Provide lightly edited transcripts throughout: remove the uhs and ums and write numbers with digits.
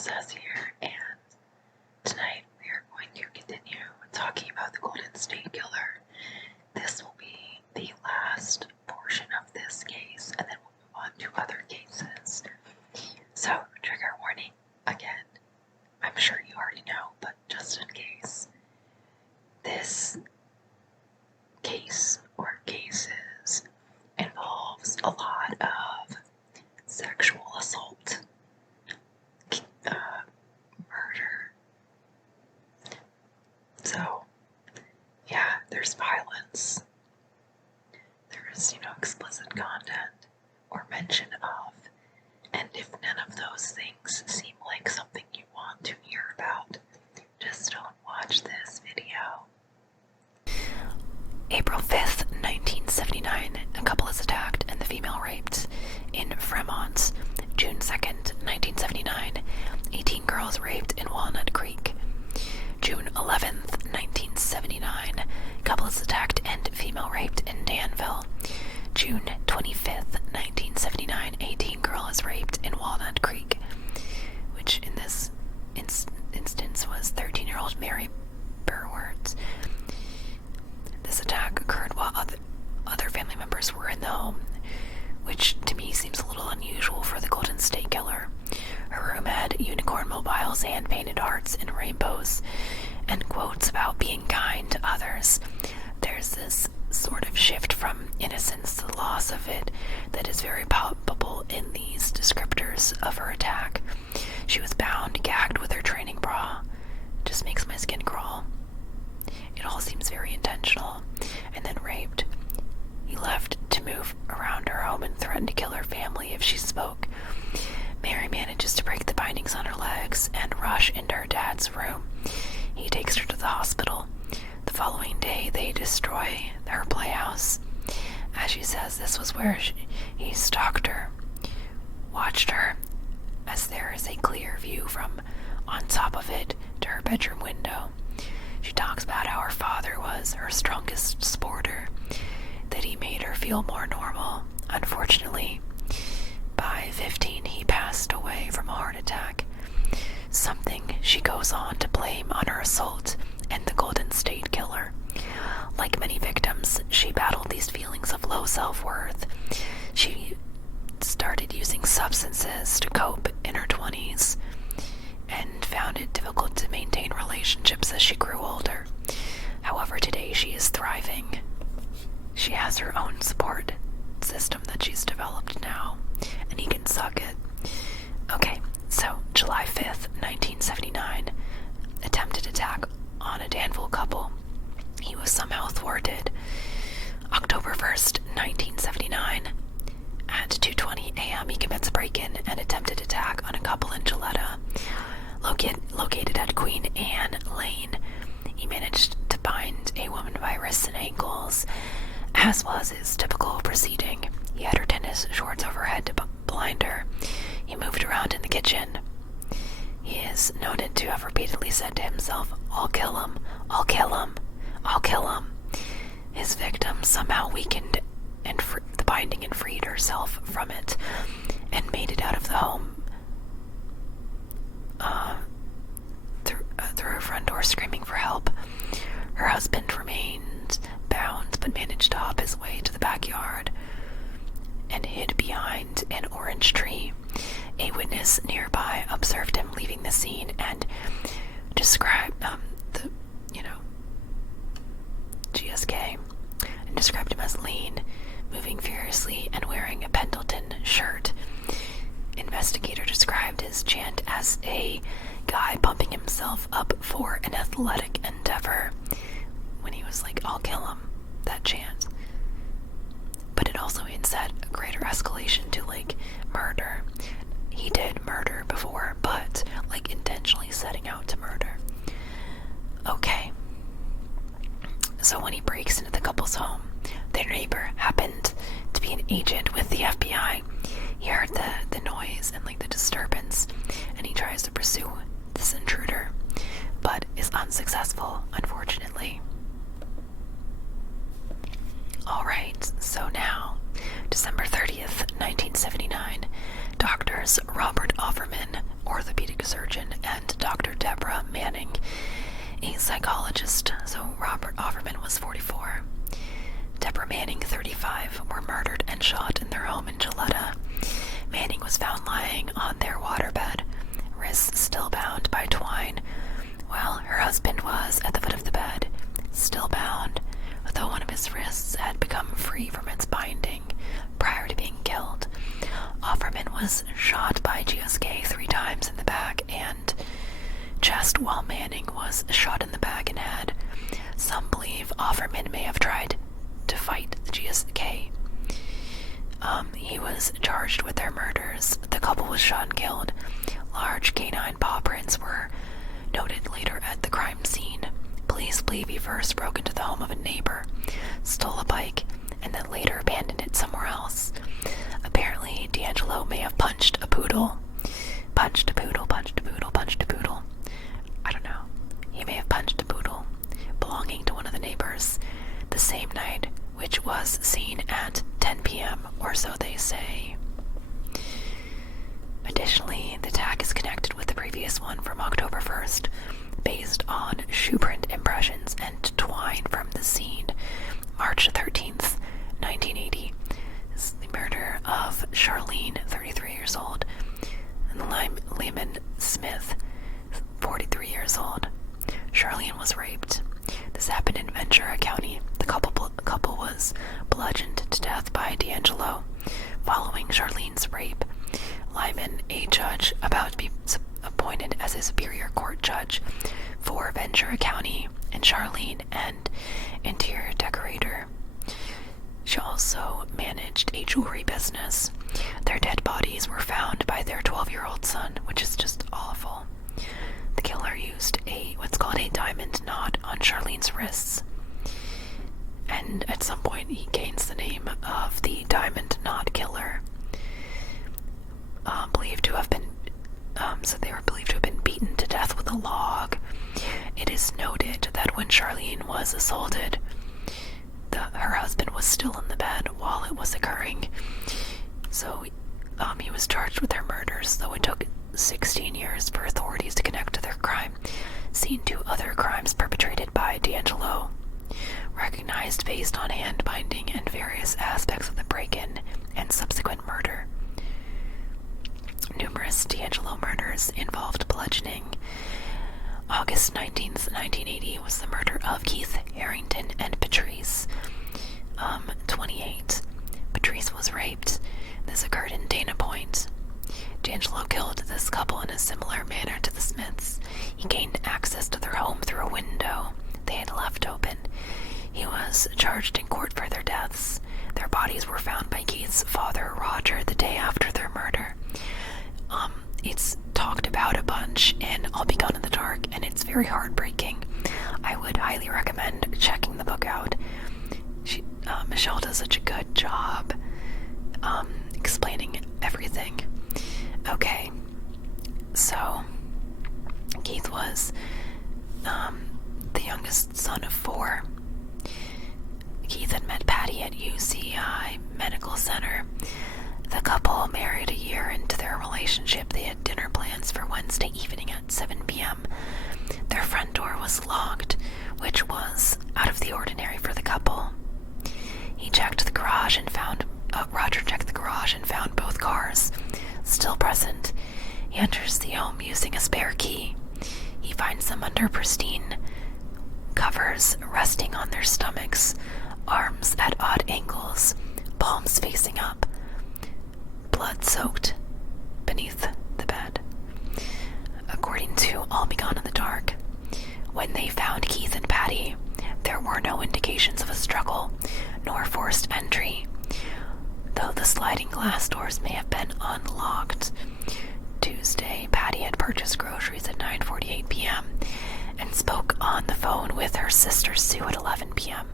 says here, and tonight we are going to continue talking about the Golden State Killer. This will be the last portion of this case, and then we'll move on to other cases. So, trigger warning again. I'm sure you already know, but just in case. This case or cases involves a lot of sexual assault, murder. So, yeah, there's violence. There's, explicit content or mention of. And if none of those things seem like something you want to hear about, just don't watch this video. April 5th, 1979, a couple is attacked and the female raped in Fremont. June 2nd, 1979, 18 girls raped in Walnut Creek. June 11th, 1979, couple is attacked and female raped in Danville. June 25th, 1979, 18 girl is raped in Walnut Creek, which in this instance was 13-year-old Mary Burward. This attack occurred while other family members were in the home, which to me seems a little unusual for the Golden State Killer. Her room had unicorn mobiles, hand-painted hearts, and rainbows, and quotes about being kind to others. There's this sort of shift from innocence to the loss of it that is very palpable in these descriptors of her attack. She was bound, gagged with her training bra. Just makes my skin crawl. It all seems very intentional. And then raped. He left to move around her home and threatened to kill her family if she spoke. Mary manages to break the bindings on her legs and rush into her dad's room. He takes her to the hospital. The following day, they destroy her playhouse. As she says, this was where he stalked her, watched her, as there is a clear view from on top of it to her bedroom window. She talks about how her father was her strongest supporter, that he made her feel more normal. Unfortunately, by 15, he passed away from a heart attack, something she goes on to blame on her assault and the Golden State Killer. Like many victims, she battled these feelings of low self-worth. She started using substances to cope in her 20s and found it difficult to maintain relationships as she grew older. However, today she is thriving. She has her own support system that she's developed now, and he can suck it. Okay, so July 5th, 1979, attempted attack on a Danville couple. He was somehow thwarted. October 1st, 1979, at 2:20 a.m. he commits a break-in and attempted attack on a couple in Gilletta, located at Queen Anne Lane. He managed to bind a woman by wrists and ankles, as was his typical proceeding. He had her tennis shorts over her head to blind her. He moved around in the kitchen. He is noted to have repeatedly said to himself, "I'll kill him, I'll kill him, I'll kill him." His victim somehow weakened and the binding and freed herself from it and made it out of the home through her front door, screaming for help. Her husband remained bound but managed to hop his way to the backyard and hid behind an orange tree. A witness nearby observed him leaving the scene and described GSK, and described him as lean, moving furiously, and wearing a Pendleton shirt. Investigator described his chant as a guy pumping himself up for an athletic endeavor. When he was like, "I'll kill him," that chant. But it also hints at a greater escalation to murder. He did murder before, but intentionally setting out to murder. Okay. So when he breaks into the couple's home, their neighbor happened to be an agent with the FBI. He heard the noise and the disturbance, and he tries to pursue this intruder, but is unsuccessful, unfortunately. Alright, so now, December 30th, 1979, doctors Robert Offerman, orthopedic surgeon, and Dr. Deborah Manning, a psychologist. So Robert Offerman was 44. Deborah Manning, 35, were murdered and shot in their home in Gilletta. Manning was found lying on their waterbed, wrists still bound by twine, while her husband was at the foot of the bed, still bound, though one of his wrists had become free from its binding prior to being killed. Offerman was shot by GSK 3 times in the back and chest, while Manning was shot in the back and head. Some believe Offerman may have tried to fight the GSK. He was charged with their murders. The couple was shot and killed. Large canine paw prints were noted later at the crime scene. Police believe he first broke into the home of a neighbor, stole a bike, and then later abandoned it somewhere else. Apparently, D'Angelo may have punched a poodle. Punched a poodle. I don't know. He may have punched a poodle belonging to one of the neighbors the same night, which was seen at 10 p.m., or so they say. Additionally, the attack is connected with the previous one from October 1st, based on shoe print impressions and twine from the scene. March 13th, 1980, is the murder of Charlene, 33 years old, and Lyman Smith, 43 years old. Charlene was raped. This happened in Ventura County. The couple was bludgeoned to death by D'Angelo. Following Charlene's rape, Lyman, a judge about to be appointed as a Superior Court judge for Ventura County, and Charlene, an interior decorator. She also managed a jewelry business. Their dead bodies were found by their 12-year-old son, which is just awful. The killer used what's called a diamond knot on Charlene's wrists, and at some point he gains the name of the Diamond Knot Killer. Believed to have been, so they were believed to have been beaten to death with a log. It is noted that when Charlene was assaulted, her husband was still in the bed while it was occurring. So he was charged with their murders, though it took 16 years for authorities to connect their crime scene to other crimes perpetrated by D'Angelo, recognized based on hand binding and various aspects of the break-in and subsequent murder. Numerous D'Angelo murders involved bludgeoning. August 19th, 1980 was the murder of Keith Harrington and Patrice, 28. Patrice was raped. This occurred in Dana Point. D'Angelo killed this couple in a similar manner to the Smiths. He gained access to their home through a window they had left open. He was charged in court for their deaths. Their bodies were found by Keith's father, Roger, the day after their murder. It's talked about a bunch in I'll Be Gone in the Dark, and it's very heartbreaking. I would highly recommend checking the book out. Michelle does such a good job explaining everything. Okay, so Keith was the youngest son of 4. Keith had met Patty at UCI Medical Center. The couple married a year into their relationship. They had dinner plans for Wednesday evening at 7 p.m. Their front door was locked, which was out of the ordinary for the couple. He checked the garage and found Roger checked the garage and found both cars still present. He enters the home using a spare key. He finds them under pristine covers, resting on their stomachs, arms at odd angles, palms facing up, blood soaked beneath the bed. According to I'll Be Gone in the Dark, when they found Keith and Patty, there were no indications of a struggle nor forced entry, though the sliding glass doors may have been unlocked. Tuesday, Patty had purchased groceries at 9:48 p.m. and spoke on the phone with her sister Sue at 11 p.m.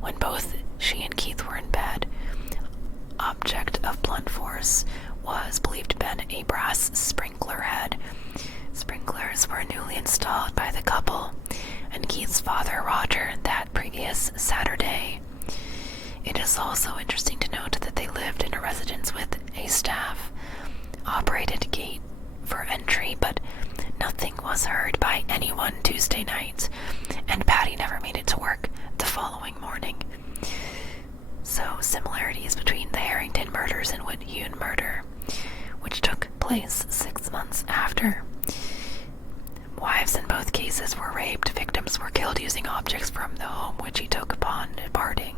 when both she and Keith were in bed. Object of blunt force was believed to have been a brass sprinkler head. Sprinklers were newly installed by the couple and Keith's father, Roger, that previous Saturday. It is also interesting to note that they lived in a residence with a staff-operated gate for entry was heard by anyone Tuesday night, and Patty never made it to work the following morning. So, similarities between the Harrington murders and Whithume murder, which took place 6 months after. Wives in both cases were raped. Victims were killed using objects from the home which he took upon departing.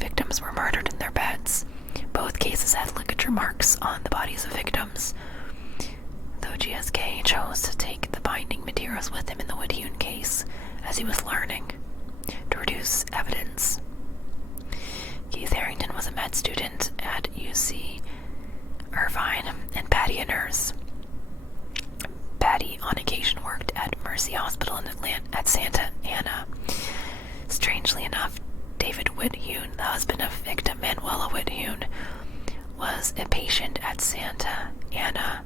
Victims were murdered in their beds. Both cases had ligature marks on the bodies of victims, though GSK chose to take the binding materials with him in the Whithume case as he was learning to reduce evidence. Keith Harrington was a med student at UC Irvine, and Patty a nurse. Patty on occasion worked at Mercy Hospital in Atlanta at Santa Ana. Strangely enough, David Whithume, the husband of victim Manuela Whithume, was a patient at Santa Ana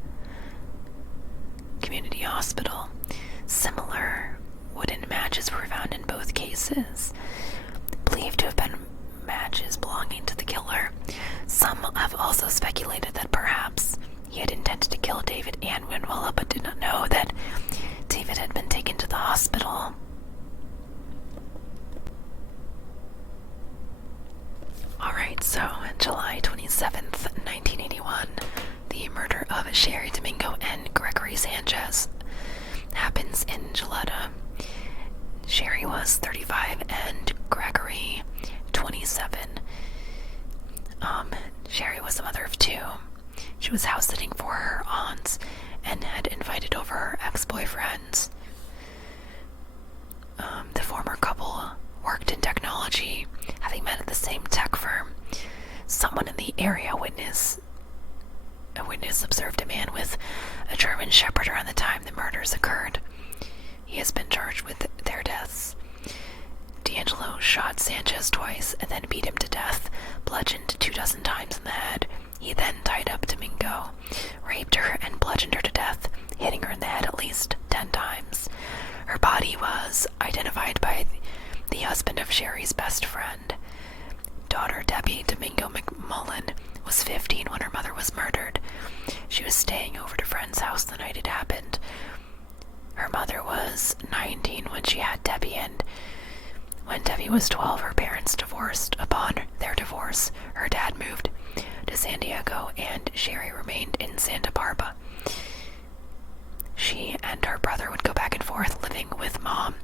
Community Hospital. Similar wooden matches were found in both cases, believed to have been matches belonging to the killer. Some have also speculated that perhaps he had intended to kill David and Manuela, but did not know that David had been taken to the hospital. Alright, so July 27th, 1981, the murder of Sherry Domingo and Gregory Sanchez happens in Gilletta. Sherry was 35 and Gregory 27. Sherry was the mother of two. She was house sitting for her aunts and had invited over her ex-boyfriends. The former couple worked in technology, having met at the same tech firm. Someone in the area, a witness observed a man with a German Shepherd around the time the murders occurred. He has been charged with their deaths. D'Angelo shot Sanchez twice and then beat him to death, bludgeoned 24 times in the head. He then tied up Domingo, raped her, and bludgeoned her to death, hitting her in the head at least 10 times. Her body was identified by the husband of Sherry's best friend. Daughter Debbie Domingo McMullen was 15 when her mother was murdered. She was staying over at a friend's house the night it happened. Her mother was 19 when she had Debbie, and when Debbie was 12, her parents divorced. Upon their divorce, her dad moved to San Diego, and Sherry remained in Santa Barbara. She and her brother would go back and forth, living with mom,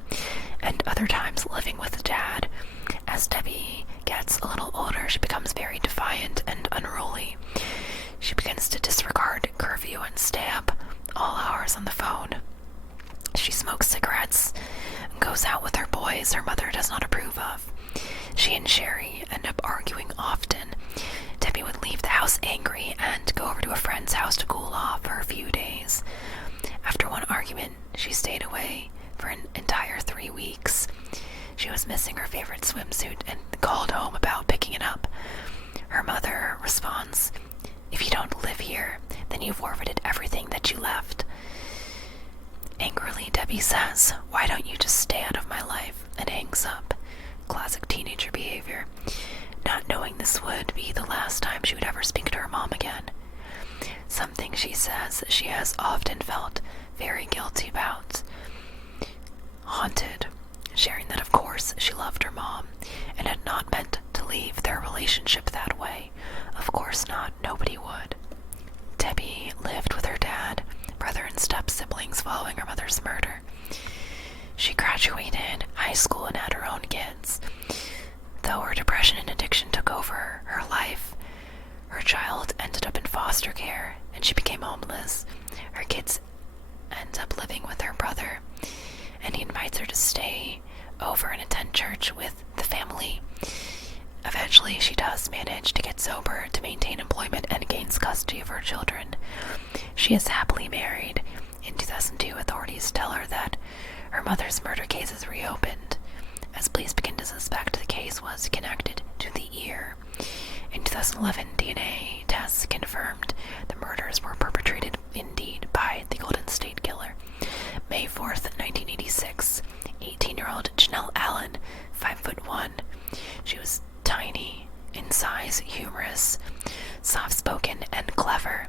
and other times living with dad. As Debbie gets a little older, she becomes very defiant and unruly. She begins to disregard curfew and stay up all hours on the phone. She smokes cigarettes and goes out with her boys her mother does not approve of. She and Sherry end up arguing often. Debbie would leave the house angry and go over to a friend's house to cool off for a few days. After one argument, she stayed away for an entire 3 weeks. She was missing her favorite swimsuit and called home about picking it up. Her mother responds, "If you don't live here, then you've forfeited everything that you left." Angrily, Debbie says, "Why don't you just stay out of my life?" and hangs up. Classic teenager behavior, not knowing this would be the last time she would ever speak to her mom again. Something she says she has often felt very guilty about. Haunted, sharing that of course she loved her mom and had not meant to leave their relationship that way. Of course not, nobody would. Debbie lived with her dad, brother and step-siblings following her mother's murder. She graduated high school and had her own kids. Though her depression and addiction took over her life, her child ended up in foster care and she became homeless. Her kids end up living with her brother, and he invites her to stay over and attend church with the family. Eventually, she does manage to get sober to maintain employment and gains custody of her children. She is happily married. In 2002, authorities tell her that her mother's murder case is reopened, as police begin to suspect the case was connected to the ear. In 2011, DNA tests confirmed the murders were perpetrated indeed by the Golden State Killer. May 4th, 1986, 18-year-old Janelle Allen, 5'1". She was tiny in size, humorous, soft-spoken, and clever.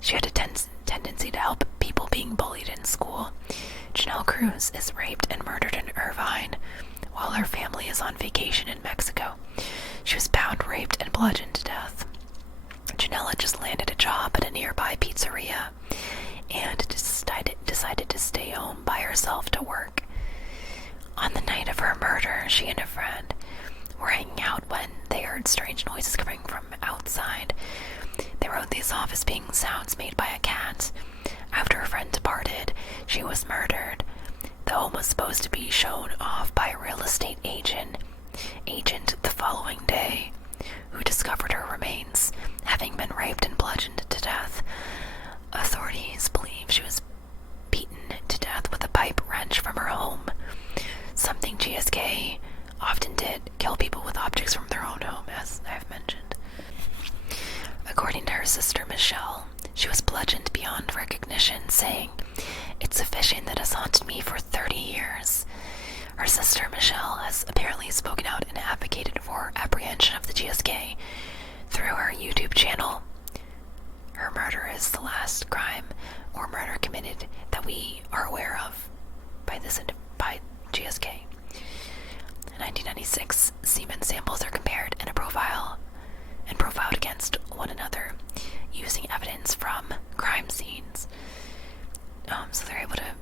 She had a tendency to help people people being bullied in school. Janelle Cruz is raped and murdered in Irvine while her family is on vacation in Mexico. She was bound, raped, and bludgeoned to death. Janelle had just landed a job at a nearby pizzeria and decided to stay home by herself to work. On the night of her murder, she and a friend were hanging out when they heard strange noises coming from outside. They wrote these off as being sounds made by a cat. After her friend departed, she was murdered. The home was supposed to be shown off by a real estate agent the following day, who discovered her remains, having been raped and bludgeoned to death. Authorities believe she was beaten to death with a pipe wrench from her home, something GSK often did, kill people with objects from their own home, as I've mentioned. According to her sister Michelle, she was bludgeoned beyond recognition, saying, "It's a vision that has haunted me for 30 years. Her sister Michelle has apparently spoken out and advocated for apprehension of the GSK through her YouTube channel. Her murder is the last crime or murder committed that we are aware of by GSK. In 1996, semen samples are compared and profiled against one another using evidence from crime scenes. So they're able to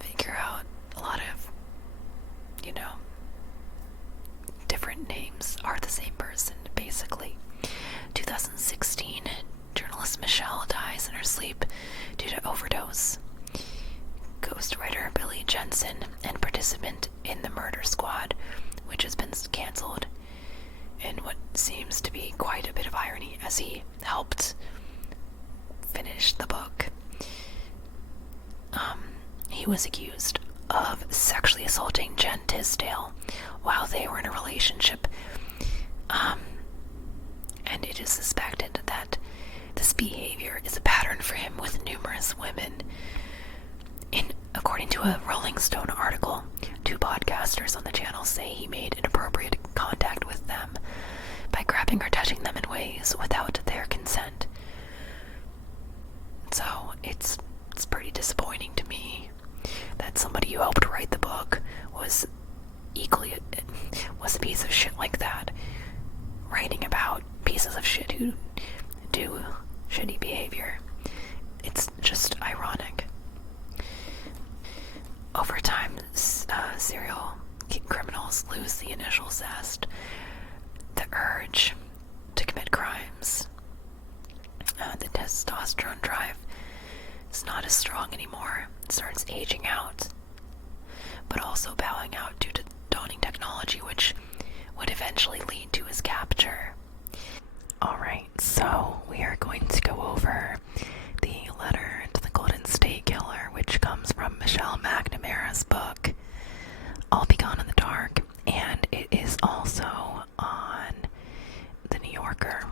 figure out a lot of, different names are the same person, basically. 2016, journalist Michelle dies in her sleep due to overdose. Ghostwriter Billy Jensen and participant in the murder squad, which has been cancelled, in what seems to be quite a bit of irony as he helped finish the book. He was accused of sexually assaulting Jen Tisdale while they were in a relationship, and it is suspected that this behavior is a pattern for him with numerous women. According to a Rolling Stone article, 2 podcasters on the channel say he made inappropriate contact with them by grabbing or touching them in ways without their consent. So it's pretty disappointing to me that somebody who helped write the book was a piece of shit like that, writing about pieces of shit who do shitty behavior. It's just ironic. Over time, serial criminals lose the initial zest, the urge to commit crimes. The testosterone drive is not as strong anymore. It starts aging out, but also bowing out due to dawning technology, which would eventually lead to his capture. Alright, so we are going to go over the letter to the Golden State Killer, which comes from Michelle Macnmara's book, I'll Be Gone in the Dark, and it is also on The New Yorker.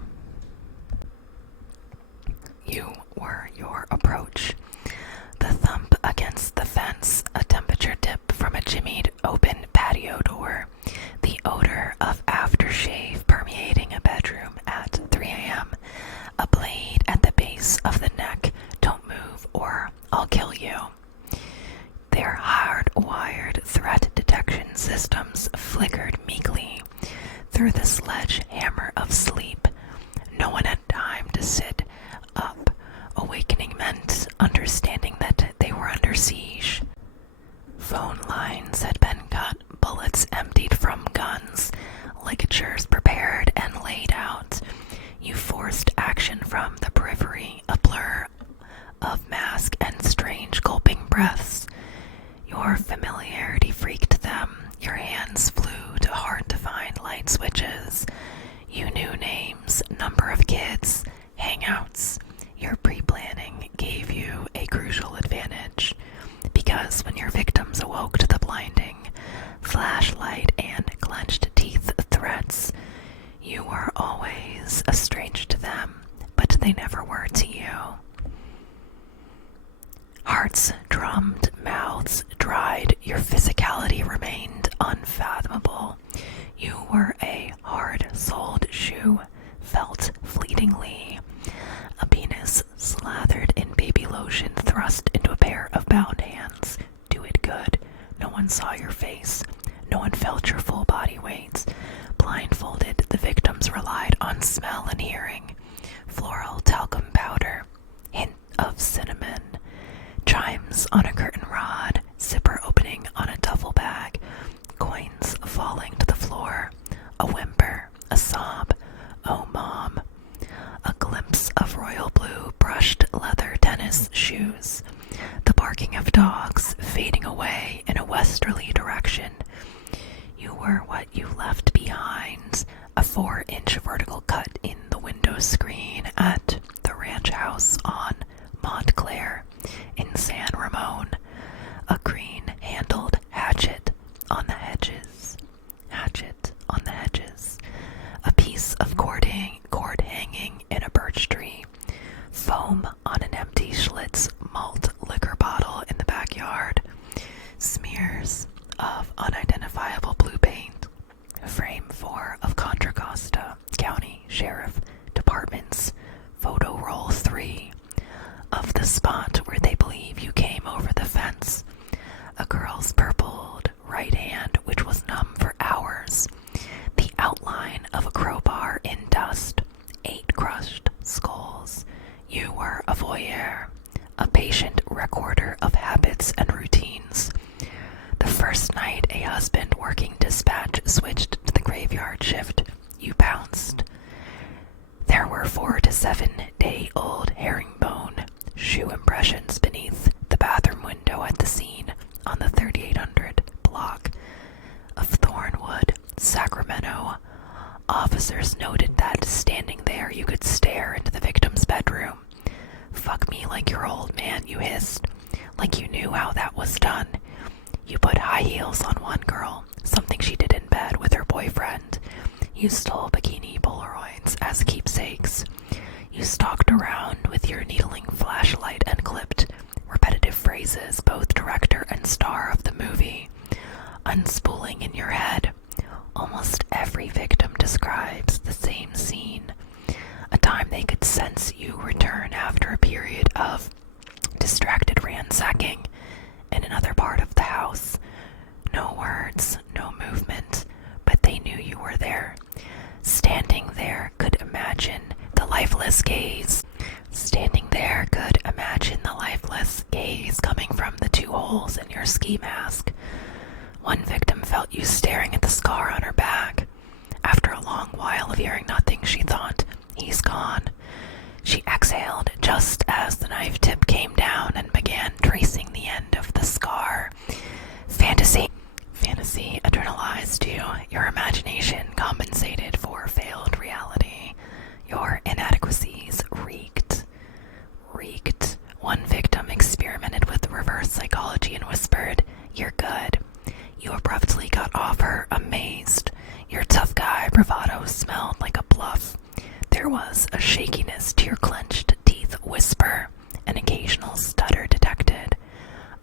You were your approach. The thump against the fence, a temperature dip from a jimmied open patio door, the odor of aftershave permeating a bedroom at 3 a.m., a blade at the base of the neck, don't move or I'll kill you. Their hard-wired threat detection systems flickered meekly through the sledgehammer of sleep. No one had time to sit up. Awakening meant understanding that they were under siege. Phone lines had been cut, bullets emptied from guns, ligatures prepared and laid out. You forced action from the periphery, a blur of mask and strange gulping breaths. Your familiarity freaked them. Your hands flew to hard-to-find light switches. You knew names, number of kids, hangouts. Your pre-planning gave you a crucial advantage, because when your victims awoke to the blinding flashlight and clenched teeth threats, you were always a stranger to them, but they never were to you. Hearts drummed, mouths dried, your physicality remained unfathomable. You were a hard-soled shoe, felt fleetingly. A penis slathered in baby lotion thrust into a pair of bound hands. Do it good. No one saw your face. No one felt your full body weight. Blindfolded, the victims relied on smell and hearing. Floral talcum powder, hint of cinnamon, chimes on a curtain rod, zipper opening on a duffel bag, coins falling to the floor, a whimper, a sob, oh mom, a glimpse of royal blue brushed leather tennis shoes, the barking of dogs fading away in a westerly direction. You were what you left behind, a 4-inch vertical cut in the window screen at the ranch house on Montclair in San Ramon, a green-handled hatchet on the hedges, a piece of cord hanging in a birch tree, foam on an empty Schlitz malt liquor bottle in the backyard, smears of unidentifiable blue paint, frame 4 of Contra Costa County Sheriff Department's photo roll 3 of the spot where they believe you came over the fence, a girl's purpled right hand which was numb for hours, the outline of a crowbar in dust, 8 crushed skulls. You were a voyeur, a patient recorder of habits and routines. The first night a husband working dispatch switched to the graveyard shift, you pounced. There were 4 to 7 day-old herringbone shoe impressions beneath the bathroom window at the scene on the 3800 block of Thornwood, Sacramento. Officers noted that standing there you could stare into the victim's bedroom. Fuck me like your old man, you hissed, like you knew how that was done. You put high heels on one girl, something she did in bed with her boyfriend. You stole bikini Polaroids as keepsakes. You stalked around with your needling flashlight and clipped repetitive phrases both director and star of the movie, unspooling in your head. Almost every victim describes the same scene, a time they could sense you return after a period of distracted ransacking in another part of the house. No words, no movement, but they knew you were there. Standing there could imagine the lifeless gaze. Coming from the 2 holes in your ski mask. One victim felt you staring at the scar on her back. After a long while of hearing nothing, she thought, he's gone. She exhaled just as the knife tip came down and began tracing the end of the scar. Fantasy adrenalized you. Your imagination compensated for failed reality. Your inadequacies reeked. One victim experimented with reverse psychology and whispered, "You're good." You abruptly got off her, amazed. Your tough guy bravado smelled like a bluff. There was a shakiness to your clenched teeth whisper, an occasional stutter detected.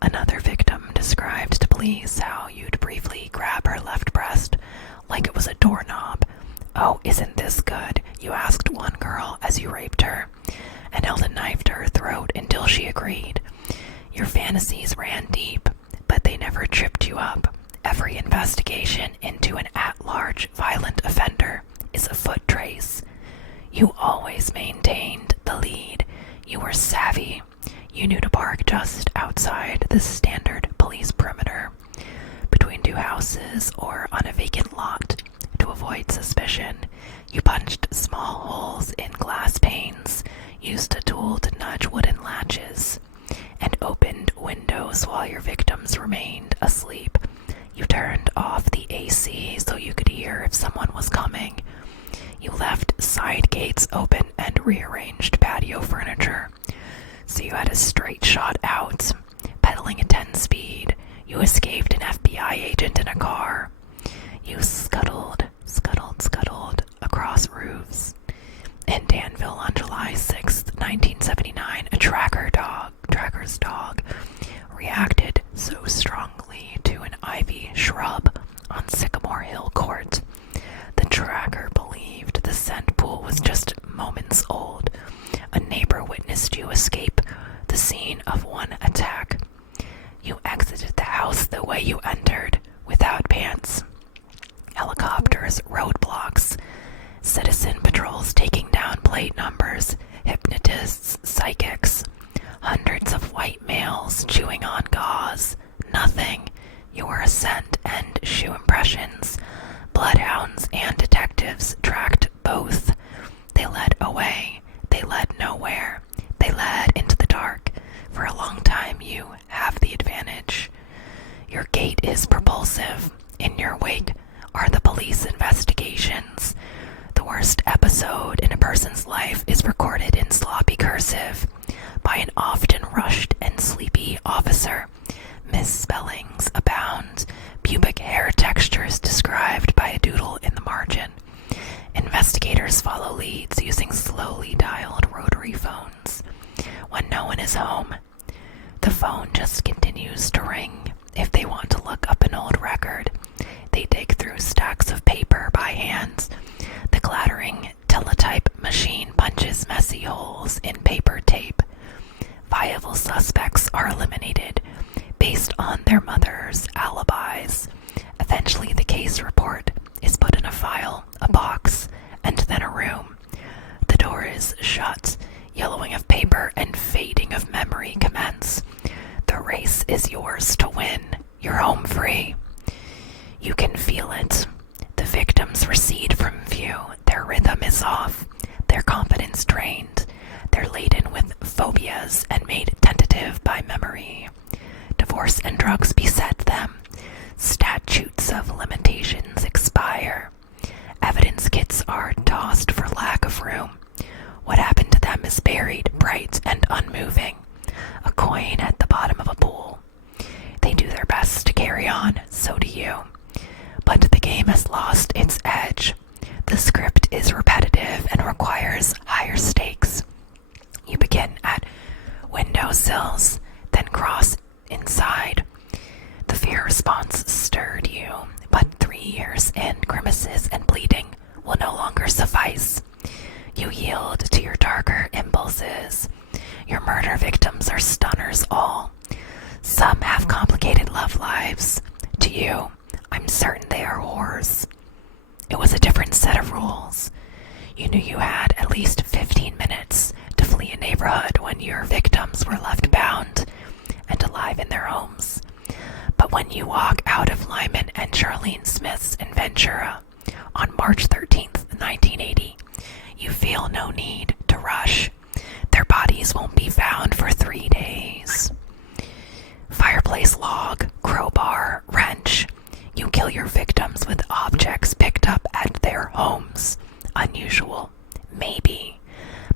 Another victim described to police how you'd briefly grab her left breast like it was a doorknob. "Oh, isn't this good?" you asked one girl as you raped her, and held a knife to her throat until she agreed. Your fantasies ran deep, but they never tripped you up. Every investigation into an at-large violent offender is a foot trace. You always maintained the lead. You were savvy. You knew to park just outside the standard police perimeter, between 2 houses or on a vacant lot, to avoid suspicion. You punched small holes in glass panes, used a tool to nudge wooden latches, and opened windows while your victims remained asleep. You turned off the AC so you could hear if someone was coming. You left side gates open and rearranged patio furniture, so you had a straight shot out. Pedaling at 10 speed, you escaped an FBI agent in a car. You scuttled across roofs. In Danville on July 6th, 1979, a tracker's dog reacted so strongly to an ivy shrub on Sycamore Hill Court. The tracker believed the scent pool was just moments old. A neighbor witnessed you escape the scene plate numbers, hypnotists, psychics, hundreds of white males chewing on gauze, nothing. Your scent and shoe impressions. Bloodhounds and detectives tracked both. They led away. They led nowhere. They led into the dark. For a long time, you have the advantage. Your gait is propulsive. In your wake are the police investigations. The worst episode in a person's life is recorded in sloppy cursive by an often rushed and sleepy officer. Misspellings abound. Pubic hair textures described by a doodle in the margin. Investigators follow leads using slowly dialed rotary phones. When no one is home, the phone just continues to ring. If they want to look up an old record, they dig through stacks of paper by hand. The clattering teletype machine punches messy holes in paper tape. Viable suspects are eliminated based on their mother's alibis. Eventually, the case report is put in a file, a box, and then a room. The door is shut. Yellowing of paper and fading of memory commence. The race is yours to win. You're home free. You can feel it. The victims recede from view. Their rhythm is off. Their confidence drained. They're laden with phobias and made tentative by memory. Divorce and drugs beset them. Statutes of limitations expire. Evidence kits are tossed for lack of room. What happened to them is buried, bright and unmoving. A coin at the bottom of a pool. They do their best to carry on, so do you. But the game has lost its edge. The script is repetitive and requires higher stakes. You begin at windowsills, then cross inside. The fear response stirred you, but 3 years in, grimaces and bleeding will no longer suffice. You yield to your darker impulses. Your murder victims are stunners all. Some have complicated love lives. To you, I'm certain they are whores. It was a different set of rules. You knew you had at least 15 minutes to flee a neighborhood when your victims were left bound and alive in their homes. But when you walk out of Lyman and Charlene Smith's in Ventura on March 13th, 1980, you feel no need to rush. Their bodies won't be found for 3 days. Fireplace log, crowbar, wrench. You kill your victims with objects picked up at their homes. Unusual, maybe,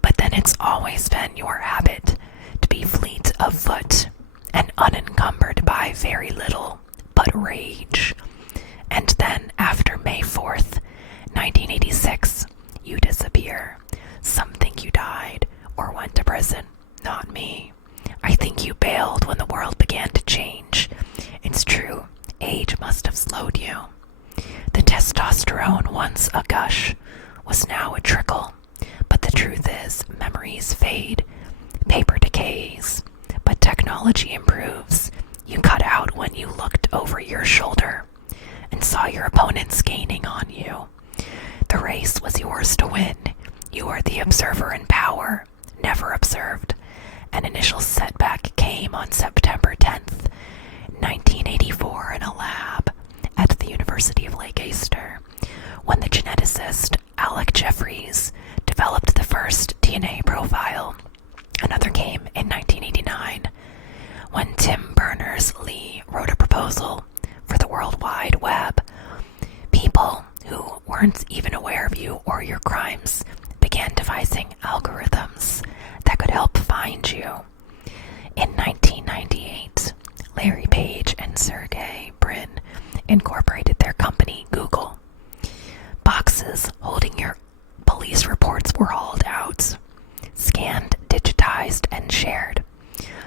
but then it's always been your habit to be fleet of foot and unencumbered by very little but rage. And then after May 4th, 1986, you disappear. Some think you died or went to prison, not me. I think you bailed when the world began to change. It's true, age must have slowed you. The testosterone, once a gush, was now a trickle. But the truth is, memories fade, paper decays, but technology improves. You cut out when you looked over your shoulder and saw your opponents gaining on you. The race was yours to win. You were the observer in power, never observed. An initial setback came on September 10th, 1984 in a lab at the University of Lake Easter, when the geneticist Alec Jeffreys developed the first DNA profile. Another came in 1989, when Tim Berners-Lee wrote a proposal for the World Wide Web. People who weren't even aware of you or your crimes began devising algorithms that could help find you. In 1998, Larry Page and Sergey Brin incorporated their company, Google. Boxes holding your police reports were hauled out, scanned, digitized, and shared.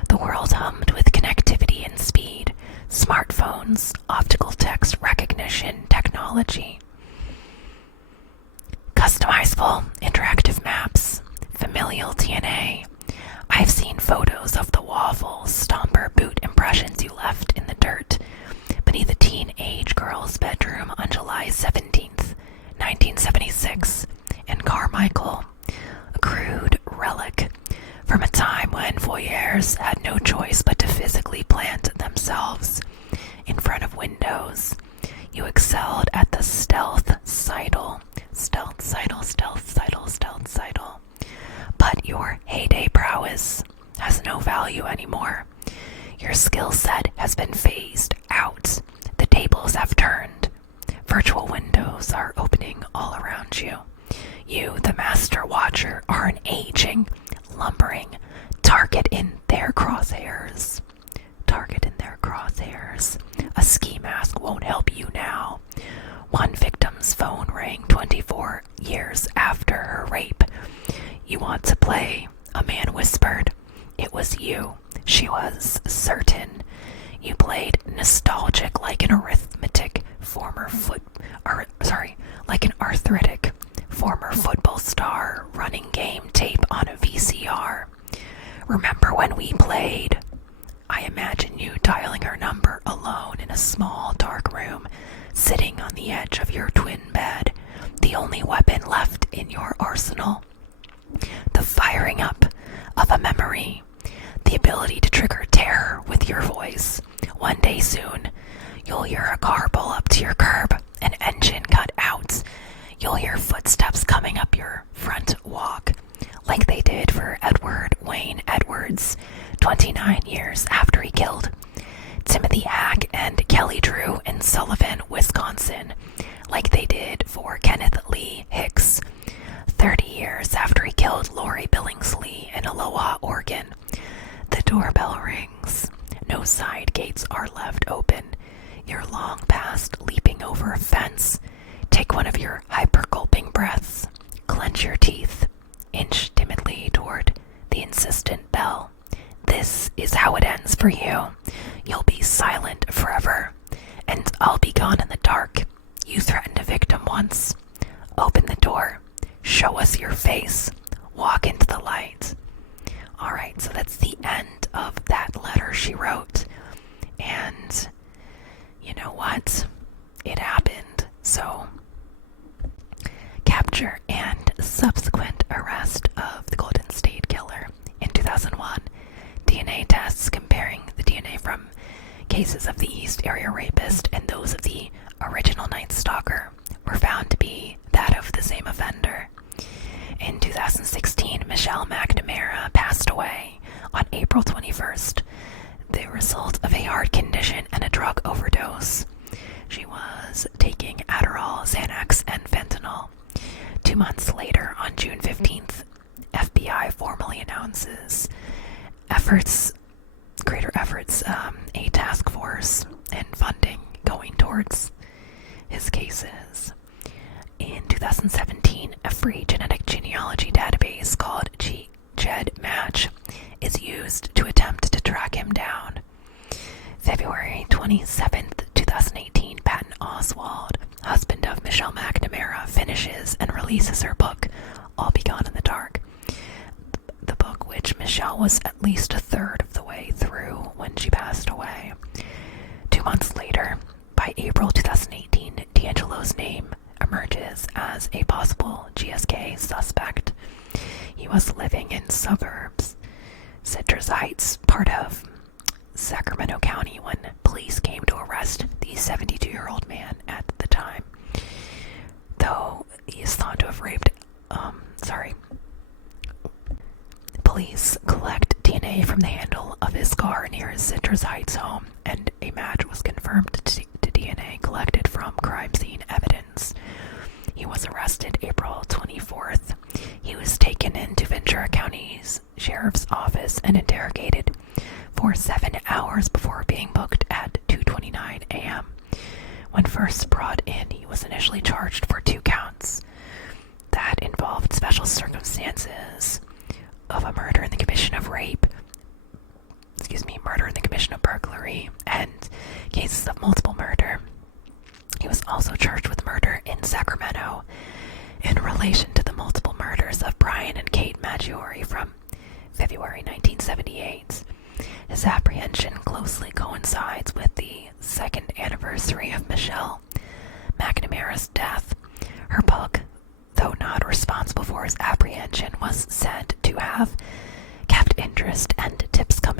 The world hummed with connectivity and speed, smartphones, optical text recognition technology. Customizable interactive maps, familial DNA. I've seen photos of the waffle stomper boot impressions you left in the dirt beneath a teenage girl's bedroom on July 17th, 1976, in Carmichael. A Killers had no choice but to physically plant themselves in front of windows. You excelled at the stealth sidle. But your heyday prowess has no value anymore. Your skill set has been phased out. The tables have turned. Virtual windows are opening all around you. You, the Master Watcher, are an aging, lumbering target in their crosshairs. A ski mask won't help you now. One victim's phone rang 24 years after her rape. You want to play? A man whispered. It was you. She was certain. You played nostalgic like an arthritic former football star running game tape on a VCR. Remember when we played? I imagine you dialing her number alone in a small dark room, sitting on the edge of your twin bed, the only weapon left in your arsenal. The firing up of a memory, the ability to trigger terror with your voice. One day soon, you'll hear a car pull up to your curb, an engine cut out. You'll hear footsteps coming up your front walk, like they did for Edward Wayne Edwards, 29 years after he killed Timothy Hack and Kelly Drew in Sullivan, Wisconsin, like they did for Kenneth Lee Hicks, 30 years after he killed Lori Billingsley in Aloha, Oregon. The doorbell rings. No side gates are left open. You're long past leaping over a fence. Take one of your hyper-gulping breaths. Clench your teeth. Inch timidly toward the insistent bell. This is how it ends for you. You'll be silent forever, and I'll be gone in the dark. You threatened a victim once. Open the door. Show us your face. Walk into the light. Alright, so that's the end of that letter she wrote. And you know what? It happened. So, capture and subsequent arrest of the Golden State Killer in 2001. DNA tests comparing the DNA from cases of the East Area Rapist and those of the original Night Stalker were found to be that of the same offender. In 2016, Michelle Macnmara passed away on April 21st, the result of a heart condition and a drug overdose. She was taking Adderall, Xanax, and fentanyl. 2 months later, on June 15th, FBI formally announces greater efforts, a task force and funding going towards his cases. In 2017, a free genetic genealogy database called GEDmatch is used to attempt to track him down. February 27th, 2018, Patton Oswalt, husband of Michelle Macnmara, finishes and releases her book, I'll Be Gone in the Dark. The book, which Michelle was at least a third of the way through when she passed away. 2 months later, by April 2018, D'Angelo's name emerges as a possible GSK suspect. He was living in suburbs, Citrus Heights, part of Sacramento County, when police came to arrest the 72-year-old man at the time. Though he is thought to have raped, Police collect DNA from the handle of his car near his Citrus Heights home, and a match was confirmed to DNA collected from crime scene evidence. He was arrested April 24th. He was taken into Ventura County's Sheriff's Office and interrogated for 7 hours before being booked at 2:29 a.m. When first brought in, he was initially charged for 2 counts that involved special circumstances of a murder in the commission of murder in the commission of burglary, and cases of multiple murder. He was also charged with murder in Sacramento in relation to the multiple murders of Brian and Kate Maggiore from February 1978. His apprehension closely coincides with the 2nd anniversary of Michelle Macnamara's death. Her book, though not responsible for his apprehension, was said to have kept interest and tips coming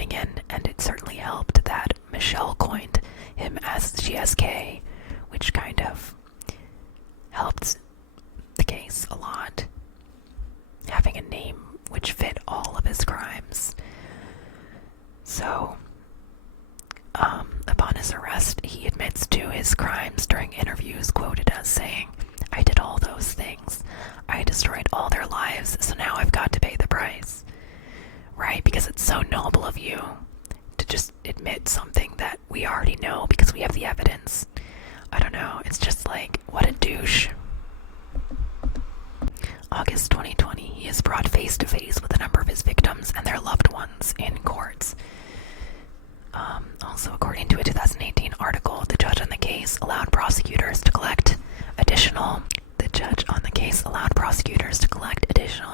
his victims and their loved ones in courts. Also, according to a 2018 article, the judge on the case allowed prosecutors to collect additional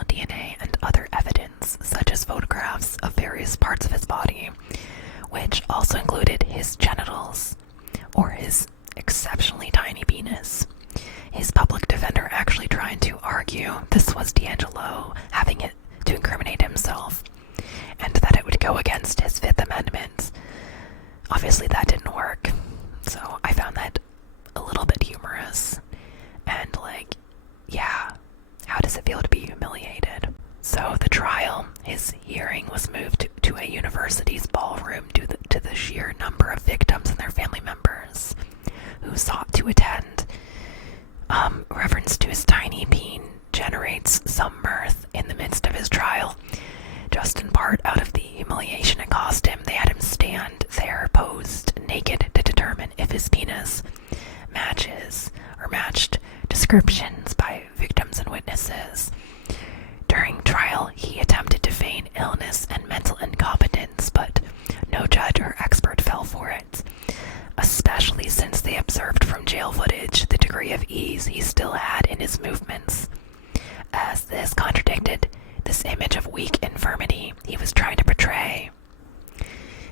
DNA and other evidence, such as photographs of various parts of his body, which also included his genitals, or his exceptionally tiny penis. His public defender actually tried to argue this was D'Angelo having it to incriminate himself, and that it would go against his Fifth Amendment. Obviously that didn't work, so I found that a little bit humorous, and yeah, how does it feel to be humiliated? So the trial, his hearing was moved to a university's ballroom due to the sheer number of victims and their family members who sought to attend. Reference to his tiny peen generates some mirth in the midst of his trial. Just in part out of the humiliation it caused him, they had him stand there posed naked to determine if his penis matched descriptions by victims and witnesses. During trial, he attempted to feign illness and mental incompetence, but no judge or expert fell for it, especially since they observed from jail footage the degree of ease he still had in his movements, as this contradicted this image of weak infirmity he was trying to portray.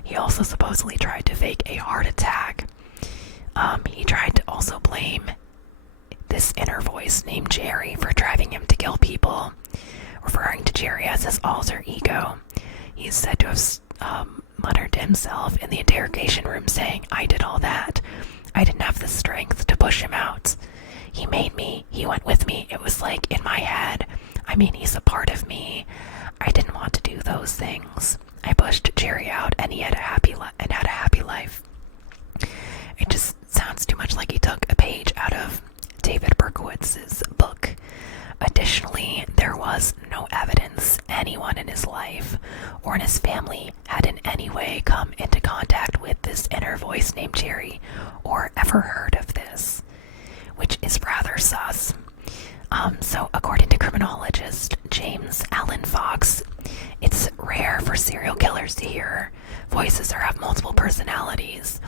He also supposedly tried to fake a heart attack. He tried to also blame this inner voice named Jerry for driving him to kill people, referring to Jerry as his alter ego. He is said to have muttered to himself in the interrogation room, saying, "I did all that. I didn't have the strength to push him out. He made me. He went with me. It was like in my head. I mean, he's a part of me. I didn't want to do those things. I pushed Jerry out, and he had a happy life." It just sounds too much like he took a page out of David Berkowitz's book. Additionally, there was no evidence anyone in his life or in his family had in any way come into contact with this inner voice named Jerry or ever heard of this, which is rather sus. So according to criminologist James Allen Fox, it's rare for serial killers to hear voices or have multiple personalities,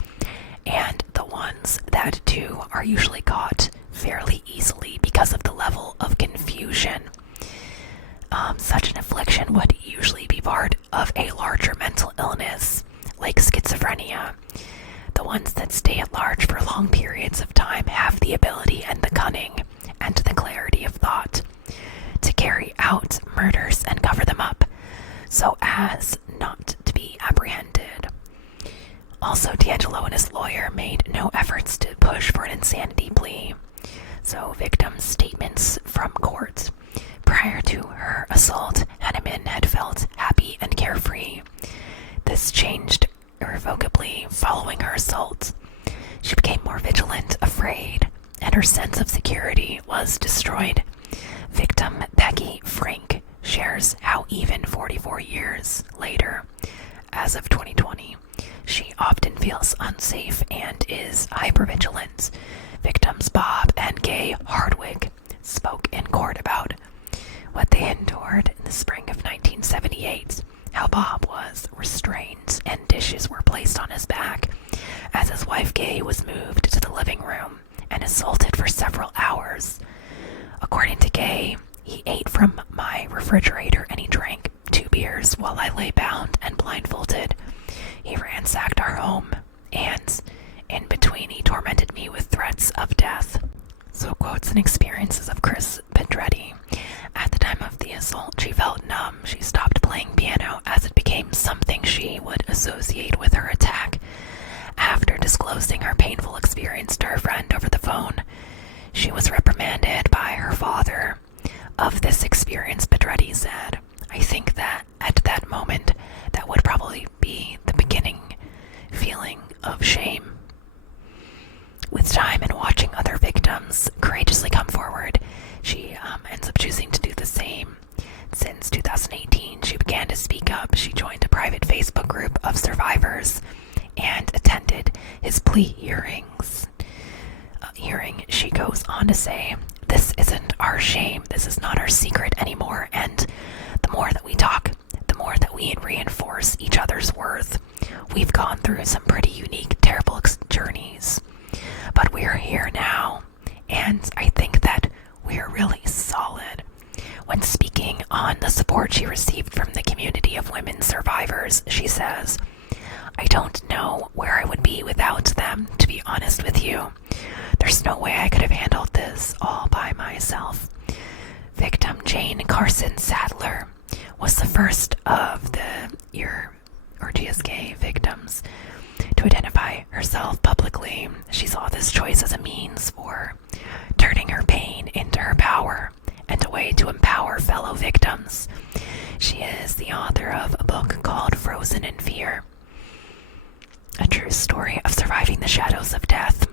and the ones that do are usually caught fairly easily because of the level of confusion. Such an affliction would usually be part of a larger mental illness, like schizophrenia. The ones that stay at large for long periods of time have the ability and the cunning and the clarity of thought to carry out murders and cover them up so as not to be apprehended. Also, D'Angelo and his lawyer made no efforts to push for an insanity plea. So, victims' statements from court. Prior to her assault, Hanneman had felt happy and carefree. This changed irrevocably following her assault. She became more vigilant, afraid, and her sense of security was destroyed. Victim Peggy Frank shares how even 44 years later, as of 2020, she often feels unsafe and is hypervigilant. Victims Bob and Gay Hardwick spoke in court about what they endured in the spring of 1978, how Bob was restrained and dishes were placed on his back as his wife Gay was moved to the living room and assaulted for several hours. According to Gay, he ate from my refrigerator and he drank 2 beers while I lay bound and blindfolded. He ransacked our home, and in between he tormented me with threats of death. So quotes and experiences of Chris Pedretti. At the time of the assault, she felt numb. She stopped playing piano as it became something she would associate with her attack. After disclosing her painful experience to her friend over the phone, she was reprimanded by her father. Of this experience, Pedretti said, "I think that at that moment, that would probably be the beginning feeling of shame. With time and watching other victims courageously come forward, she ends up choosing to do the same. Since 2018, she began to speak up. She joined a private Facebook group of survivors and attended his plea hearings. She goes on to say, "This isn't our shame. This is not our secret anymore. And the more that we talk, and reinforce each other's worth. We've gone through some pretty unique, terrible journeys, but we're here now, and I think that we're really solid. When speaking on the support she received from the community of women survivors, she says, "I don't know where I would be without them, to be honest with you. There's no way I could have handled this all by myself." Victim Jane Carson Sadler was the first of the GSK victims to identify herself publicly. She saw this choice as a means for turning her pain into her power and a way to empower fellow victims. She is the author of a book called Frozen in Fear, a true story of surviving the shadows of death,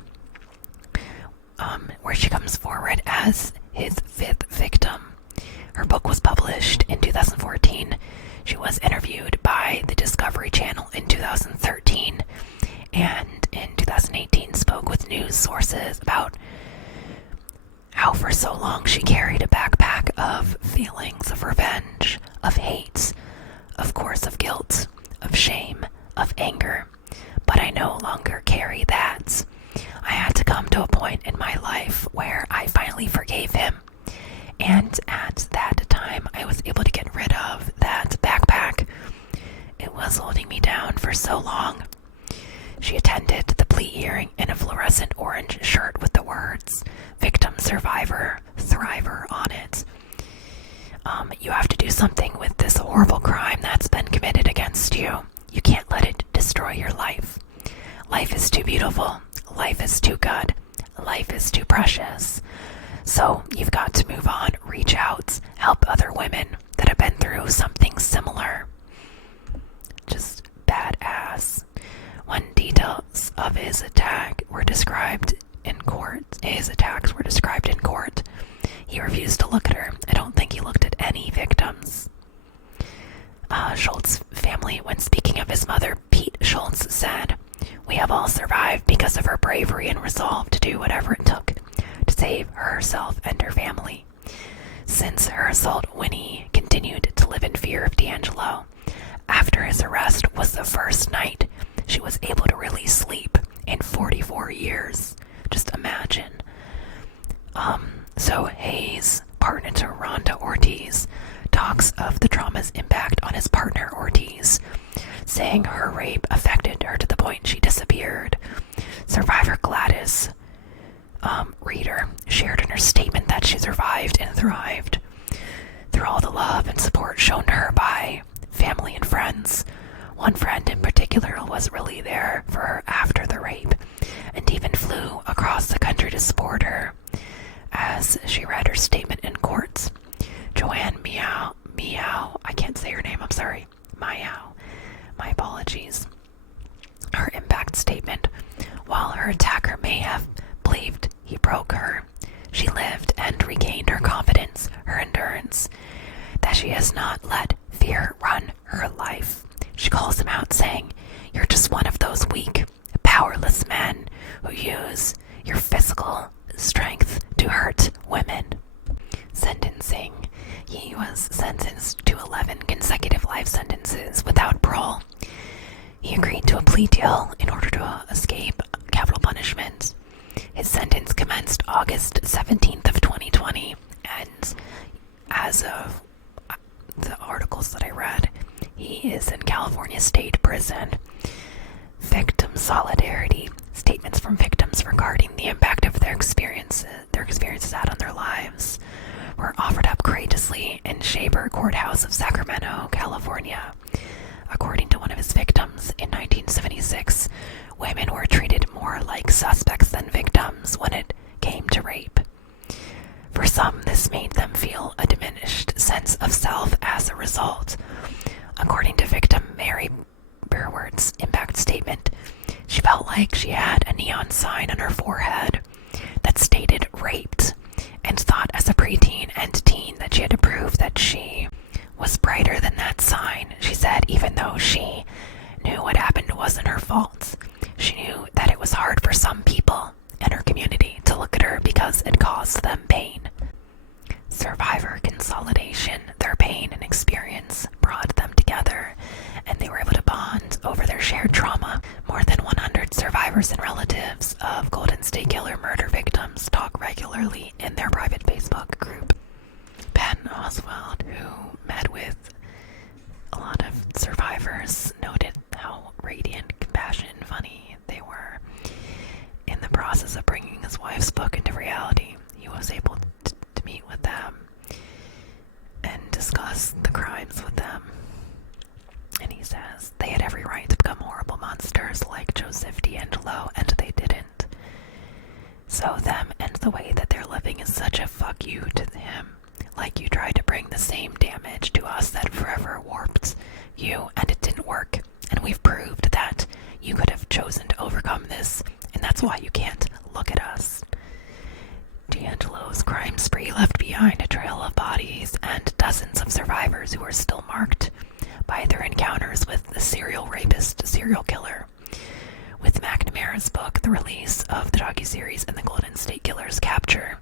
where she comes forward as his fifth victim. Her book was published in 2014. She was interviewed by the Discovery Channel in 2013, and in 2018 spoke with news sources about how for so long she carried a backpack of feelings of revenge, of hate, of course of guilt, of shame, of anger. But I no longer carry that. I had to come to a point in my life where I finally forgave him. And at that time, I was able to get rid of that backpack. It was holding me down for so long. She attended the plea hearing in a fluorescent orange shirt with the words, "Victim Survivor, Thriver" on it. You have to do something with this horrible crime that's been committed against you. You can't let it destroy your life. Life is too beautiful. Life is too good. Life is too precious. So you've got to move on, reach out, help other women that have been through something similar. Just badass. When details of his attack were described in court, he refused to look at her. I don't think he looked at any victims. Schultz's family, when speaking of his mother, Pete Schultz, said, "We have all survived because of her bravery and resolve to do whatever it took to save herself and her family." Since her assault, Winnie continued to live in fear of D'Angelo. After his arrest was the first night she was able to really sleep in 44 years. Just imagine. So Hayes, partner to Rhonda Ortiz, talks of the trauma's impact on his partner Ortiz, saying her rape affected her to the point she disappeared. Survivor Gladys Reader shared in her statement that she survived and thrived through all the love and support shown to her by family and friends. One friend in particular was really there for her after the rape and even flew across the country to support her. As she read her statement in court, Joanne Meow, I can't say her name, I'm sorry, Meow, my apologies. Her impact statement: while her attacker may have believed he broke her, she lived and regained her confidence, her endurance, that she has not let fear run her life. She calls him out saying, "You're just one of those weak, powerless men who use your physical strength to hurt women." Sentencing. He was sentenced to 11 consecutive life sentences without parole. He agreed to a plea deal in order to escape capital punishment. His sentence commenced August 17th of 2020, and as of the articles that I read, he is in California State Prison. Victim solidarity. Statements from victims regarding the impact of their experiences had on their lives were offered up courageously in Shaver Courthouse of Sacramento, California. According to one of his victims, in 1976, women were treated more like suspects than victims when it came to rape. For some, this made them feel a diminished sense of self as a result. According to victim Mary Burward's impact statement, she felt like she had a neon sign on her forehead that stated "raped," and thought as a preteen and teen that she had to prove that she was brighter than that sign. She said even though she knew what happened wasn't her fault, she knew that it was hard for some people in her community to look at her because it caused them pain. Survivor consolidation. Their pain and experience brought them together Survivors and relatives of Golden State Killer murder victims talk regularly in their private Facebook group. Ben Oswald, who met with a lot of survivors, noted how radiant, compassionate, and funny they were. In the process of bringing his wife's book into reality, he was able to meet with them and discuss the crimes with them. And he says, they had every right to become horrible monsters like Joseph D'Angelo, and they didn't. So them and the way that they're living is such a fuck you to him. Like you tried to bring the same damage to us that forever warped you, and it didn't work. And we've proved that you could have chosen to overcome this, and that's why you can't look at us. D'Angelo's crime spree left behind a trail of bodies and dozens of survivors who are still marked by their encounters with the serial rapist, serial killer. With Macnamara's book, the release of the docuseries, and the Golden State Killer's capture,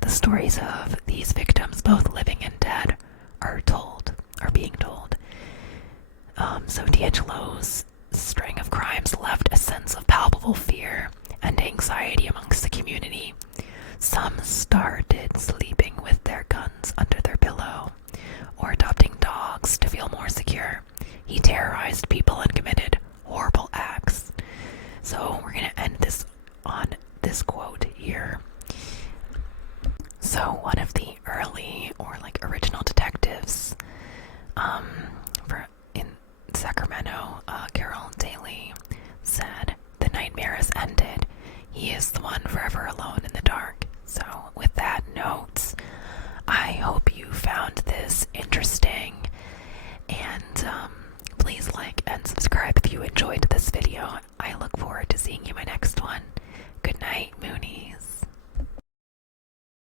the stories of these victims, both living and dead, are being told. So D'Angelo's string of crimes left a sense of palpable fear and anxiety amongst the community. Some started sleeping with their guns under their pillow, or adopting dogs to feel more secure. He terrorized people and committed horrible acts. So we're going to end this on this quote here. So one of the early or original detectives in Sacramento, Carol Daly, said, "The nightmare has ended. He is the one forever alone in the dark." So with that note, I hope you found this interesting, and please like and subscribe if you enjoyed this video.